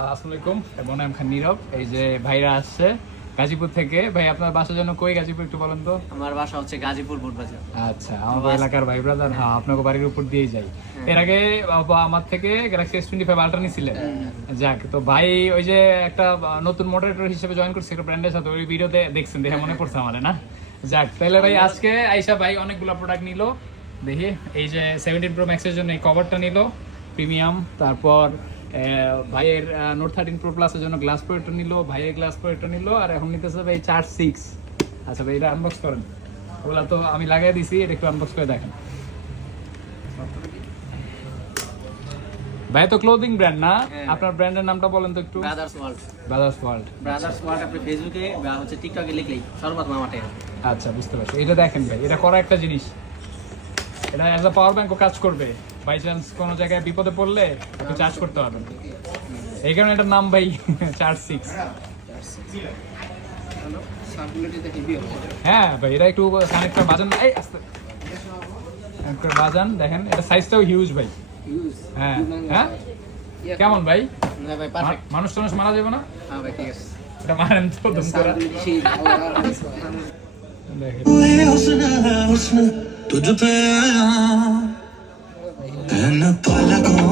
আসসালামু আলাইকুম এবং আমি খান নীরব। এই যে ভাইরা আসছে গাজীপুর থেকে। ভাই আপনার বাসার জন্য কই গাজীপুর একটু বলেন তো? আমার বাসা হচ্ছে গাজীপুর বুটবাজার। আচ্ছা, আমার এলাকার ভাই ব্রাদার। হ্যাঁ, আপনাকে বাড়ির উপর দিয়েই যাই। এর আগে আমার থেকে গ্যালাক্সি S25 আলট্রা নিছিলেন। যাক, তো ভাই ওই যে একটা নতুন মডারেটর হিসেবে জয়েন করছে একটা ব্র্যান্ডের সাথে, ওই ভিডিওতে দেখছেন, দেখে মনে পড়ছে আমাদের না। যাক, তাহলে ভাই আজকে আইসা ভাই অনেকগুলো প্রোডাক্ট নিল। দেখি এই যে 17 Pro Max এর জন্য এই কভারটা নিল প্রিমিয়াম। তারপর ভাইয়ের নোট 13 Pro Plus এর জন্য গ্লাস প্রোটেক্টর নিল, ভাইয়ের গ্লাস প্রোটেক্টর নিল, আর এখন নিতেছে ভাই চার্জ 6। আচ্ছা ভাই, এটা আনবক্স করেন। ওগুলা তো আমি লাগিয়ে দিছি, এটা একটু আনবক্স করে দেখেন। ভাই তো ক্লোদিং ব্র্যান্ড না, আপনার ব্র্যান্ডের নামটা বলেন তো একটু। Brothers world. Brothers world. Brothers world আপনি ফেসবুকে বা হচ্ছে টিকটকে লিখলেই সর্বপ্রথম আমারটা। আচ্ছা, বুঝতে পারছি। এটা দেখেন ভাই, এটা করা একটা জিনিস। এটা অ্যাজ আ পাওয়ার ব্যাংকও কাজ করবে, বাই চান্স কোনো জায়গায় বিপদে পড়লে একটু চার্জ করতে পারবেন। এই কারণে এটার নাম ভাই চার্জ 6। হ্যাঁ ভাই, এটা একটু কানেক্টর বাজান, এই আস্তে কানেক্টর বাজান। দেখেন এটা সাইজটাও হিউজ ভাই। হ্যাঁ হ্যাঁ, কেমন ভাই? না ভাই পারফেক্ট। মানুষ টানুষ মারা যাবে না? হ্যাঁ ভাই ঠিক আছে। এটা মারেন তো দুম করে। দেখেন तुझ पे आया इन पलकों